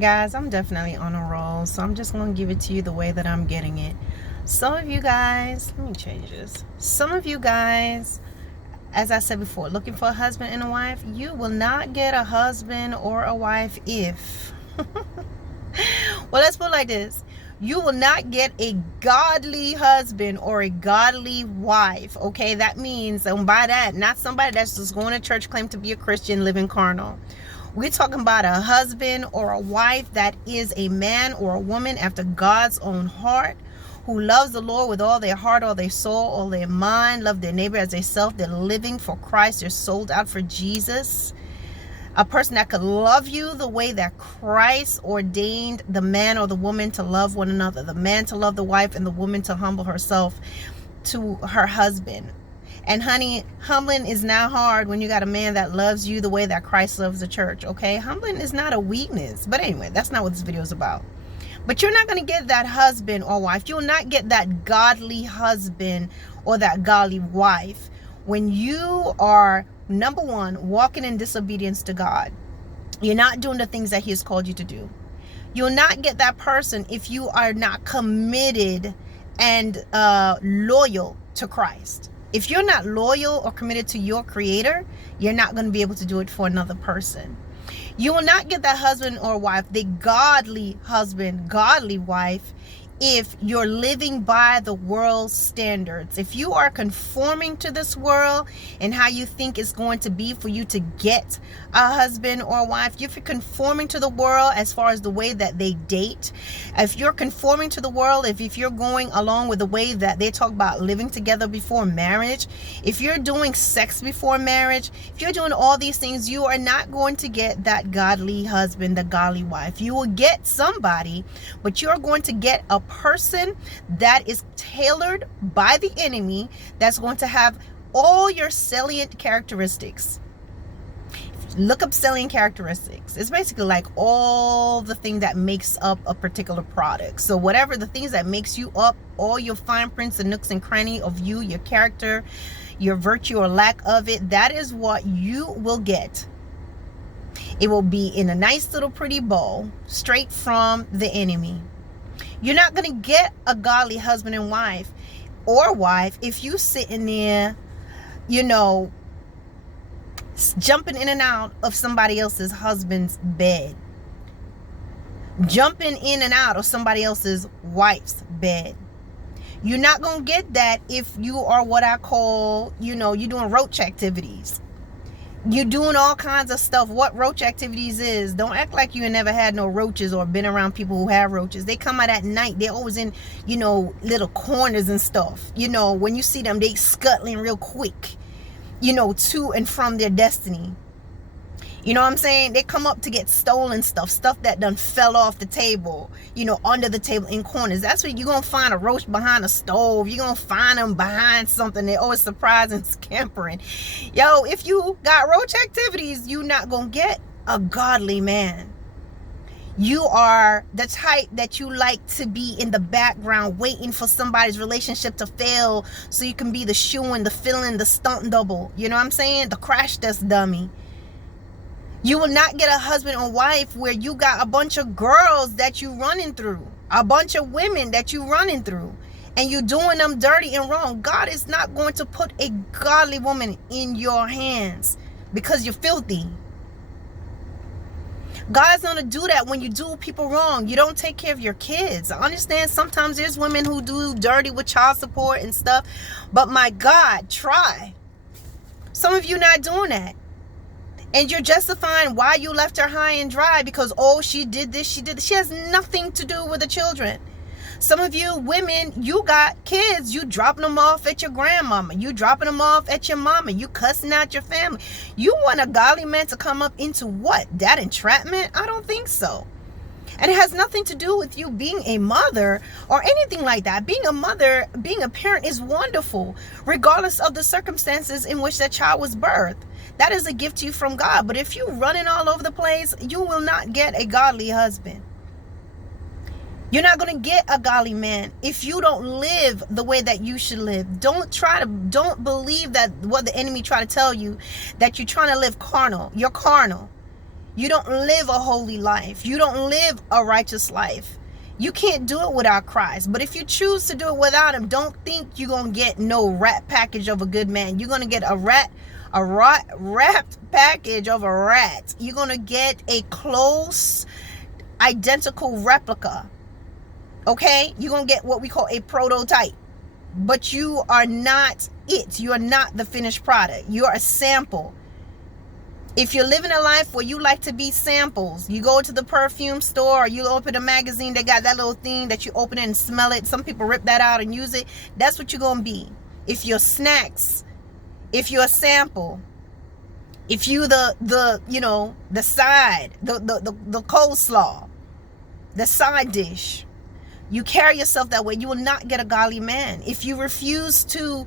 Guys, I'm definitely on a roll, so I'm just going to give it to you the way that I'm getting it. Some of you guys, let me change this. Some of you guys, as I said before, looking for a husband and a wife, you will not get a husband or a wife if. Well, let's put it like this. You will not get a godly husband or a godly wife, okay? That means, and by that, not somebody that's just going to church, claim to be a Christian, living carnal. We're talking about a husband or a wife that is a man or a woman after God's own heart, who loves the Lord with all their heart, all their soul, all their mind, love their neighbor as they self. They're living for Christ. They're sold out for Jesus. A person that could love you the way that Christ ordained the man or the woman to love one another. The man to love the wife and the woman to humble herself to her husband. And honey, humbling is not hard when you got a man that loves you the way that Christ loves the church, okay? Humbling is not a weakness. But anyway, that's not what this video is about. But you're not going to get that husband or wife. You'll not get that godly husband or that godly wife when you are, number one, walking in disobedience to God. You're not doing the things that He has called you to do. You'll not get that person if you are not committed and loyal to Christ. If you're not loyal or committed to your Creator, you're not going to be able to do it for another person. You will not get that husband or wife, the godly husband, godly wife, if you're living by the world's standards. If you are conforming to this world and how you think it's going to be for you to get a husband or a wife, if you're conforming to the world as far as the way that they date, if you're conforming to the world, if you're going along with the way that they talk about living together before marriage, if you're doing sex before marriage, if you're doing all these things, you are not going to get that godly husband, the godly wife. You will get somebody, but you're going to get a person that is tailored by the enemy, that's going to have all your salient characteristics. Look up salient characteristics. It's basically like all the thing that makes up a particular product. So whatever the things that makes you up, all your fine prints and nooks and cranny of you, your character, your virtue or lack of it, that is what you will get. It will be in a nice little pretty bowl, straight from the enemy. You're not going to get a godly husband and wife or wife if you sitting there, jumping in and out of somebody else's husband's bed, jumping in and out of somebody else's wife's bed. You're not going to get that if you are what I call, you're doing roach activities. You're doing all kinds of stuff. What roach activities is, don't act like you never had no roaches or been around people who have roaches. They come out at night. They're always in, little corners and stuff. When you see them, they scuttling real quick, to and from their destiny. You know what I'm saying? They come up to get stolen stuff that done fell off the table, under the table in corners. That's where you're going to find a roach behind a stove. You're going to find them behind something. They're always surprised and scampering. Yo, if you got roach activities, you're not going to get a godly man. You are the type that you like to be in the background waiting for somebody's relationship to fail so you can be the shoe-in, the fill-in, the stunt double. You know what I'm saying? The crash test dummy. You will not get a husband or wife where you got a bunch of girls that you running through, a bunch of women that you running through, and you doing them dirty and wrong. God is not going to put a godly woman in your hands because you're filthy. God's going to do that when you do people wrong. You don't take care of your kids. I understand sometimes there's women who do dirty with child support and stuff, but my God, try. Some of you not doing that. And you're justifying why you left her high and dry because, she did this, she did this. She has nothing to do with the children. Some of you women, you got kids. You dropping them off at your grandmama. You dropping them off at your mama. You cussing out your family. You want a godly man to come up into what? That entrapment? I don't think so. And it has nothing to do with you being a mother or anything like that. Being a mother, being a parent is wonderful, regardless of the circumstances in which that child was birthed. That is a gift to you from God. But if you're running all over the place, you will not get a godly husband. You're not going to get a godly man if you don't live the way that you should live. Don't believe that what the enemy try to tell you, that you're trying to live carnal. You're carnal. You don't live a holy life. You don't live a righteous life. You can't do it without Christ. But if you choose to do it without him, don't think you're going to get no rat package of a good man. You're going to get a wrapped package of a rat. You're going to get a close, identical replica. Okay? You're going to get what we call a prototype. But you are not it. You are not the finished product. You are a sample. If you're living a life where you like to be samples, you go to the perfume store, or you open a magazine, they got that little thing that you open it and smell it. Some people rip that out and use it. That's what you're going to be. If you're snacks, if you're a sample, if you the side, the coleslaw, the side dish, you carry yourself that way, you will not get a godly man. If you refuse to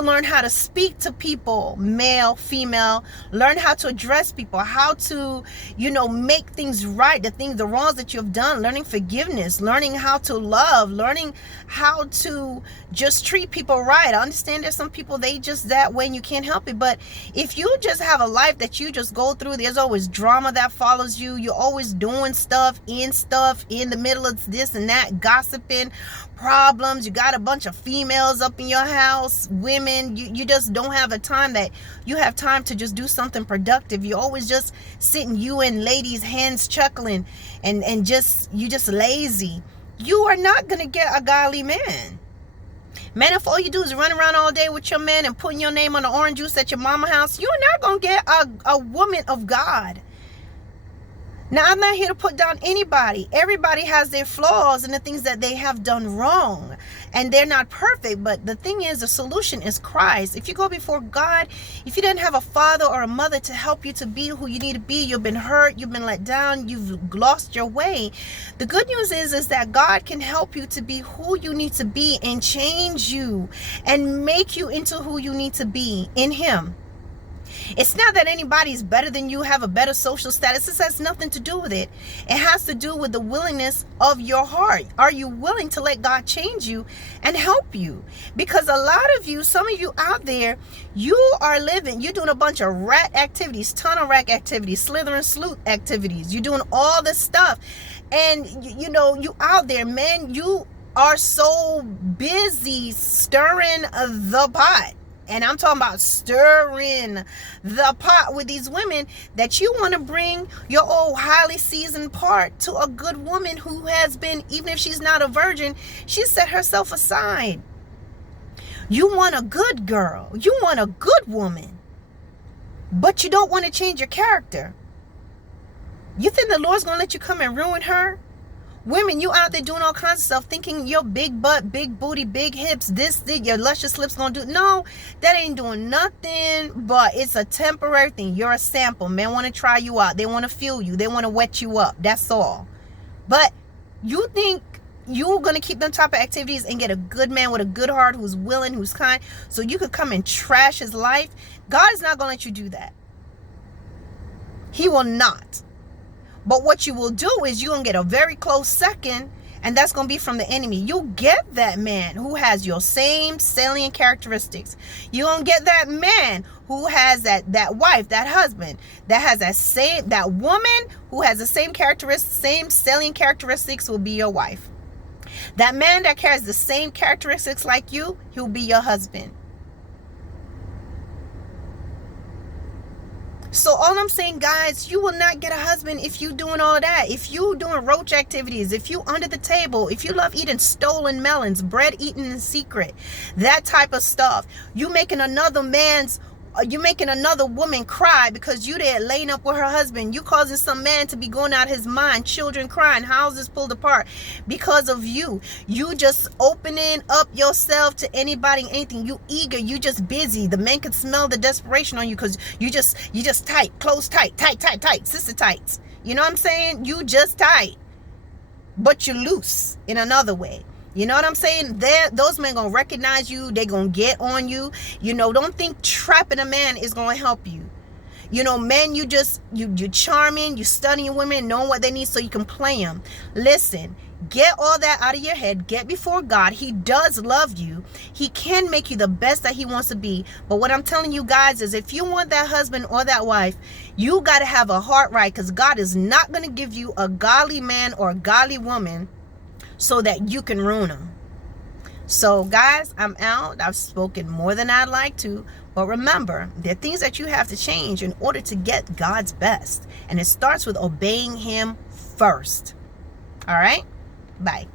learn how to speak to people, male, female, learn how to address people, how to, make things right, the wrongs that you've done, learning forgiveness, learning how to love, learning how to just treat people right. I understand there's some people, they just that way and you can't help it. But if you just have a life that you just go through, there's always drama that follows you. You're always doing stuff in the middle of this and that, gossiping, problems. You got a bunch of females up in your house, women. You just don't have a time that you have time to just do something productive. You always just sitting, you and ladies' hands chuckling and you just lazy. You are not gonna get a godly man. Man, if all you do is run around all day with your man and putting your name on the orange juice at your mama house, you're not gonna get a woman of God. Now, I'm not here to put down anybody. Everybody has their flaws and the things that they have done wrong. And they're not perfect. But the thing is, the solution is Christ. If you go before God, if you didn't have a father or a mother to help you to be who you need to be, you've been hurt, you've been let down, you've lost your way. The good news is that God can help you to be who you need to be and change you and make you into who you need to be in Him. It's not that anybody's better than you, have a better social status. This has nothing to do with it. It has to do with the willingness of your heart. Are you willing to let God change you and help you? Because a lot of you, some of you out there, you are living, you're doing a bunch of rat activities, tunnel rat activities, slither and sleuth activities. You're doing all this stuff. And, you out there, man, you are so busy stirring the pot. And I'm talking about stirring the pot with these women that you want to bring your old highly seasoned part to a good woman who has been, even if she's not a virgin, she set herself aside. You want a good girl. You want a good woman. But you don't want to change your character. You think the Lord's going to let you come and ruin her? Women, you out there doing all kinds of stuff, thinking your big butt, big booty, big hips, your luscious lips gonna do. No, that ain't doing nothing, but it's a temporary thing. You're a sample. Men want to try you out. They want to feel you. They want to wet you up. That's all. But you think you're gonna keep them type of activities and get a good man with a good heart, who's willing, who's kind, so you could come and trash his life? God is not gonna let you do that. He will not. But what you will do is you're going to get a very close second, and that's going to be from the enemy. You'll get that man who has your same salient characteristics. You're going to get that man who has that wife, that husband, that has that woman who has the same characteristics, same salient characteristics will be your wife. That man that carries the same characteristics like you, he'll be your husband. So all I'm saying, guys, you will not get a husband if you doing all of that. If you doing roach activities, if you under the table, if you love eating stolen melons, bread eaten in secret, that type of stuff, you making another woman cry because you there laying up with her husband. You causing some man to be going out his mind, children crying, houses pulled apart because of you. You just opening up yourself to anybody and anything. You eager, you just busy. The men can smell the desperation on you because you just tight, close tight, sister tights. You know what I'm saying? You just tight, but you loose in another way. You know what I'm saying? Those men gonna recognize you. They gonna get on you. Don't think trapping a man is gonna help you. Men, you're charming, you studying women, knowing what they need so you can play them. Listen, get all that out of your head. Get before God. He does love you. He can make you the best that he wants to be. But what I'm telling you guys is, if you want that husband or that wife, you got to have a heart right, because God is not going to give you a godly man or a godly woman so that you can ruin them. So guys, I'm out. I've spoken more than I'd like to. But remember, there are things that you have to change in order to get God's best. And it starts with obeying him first. All right? Bye.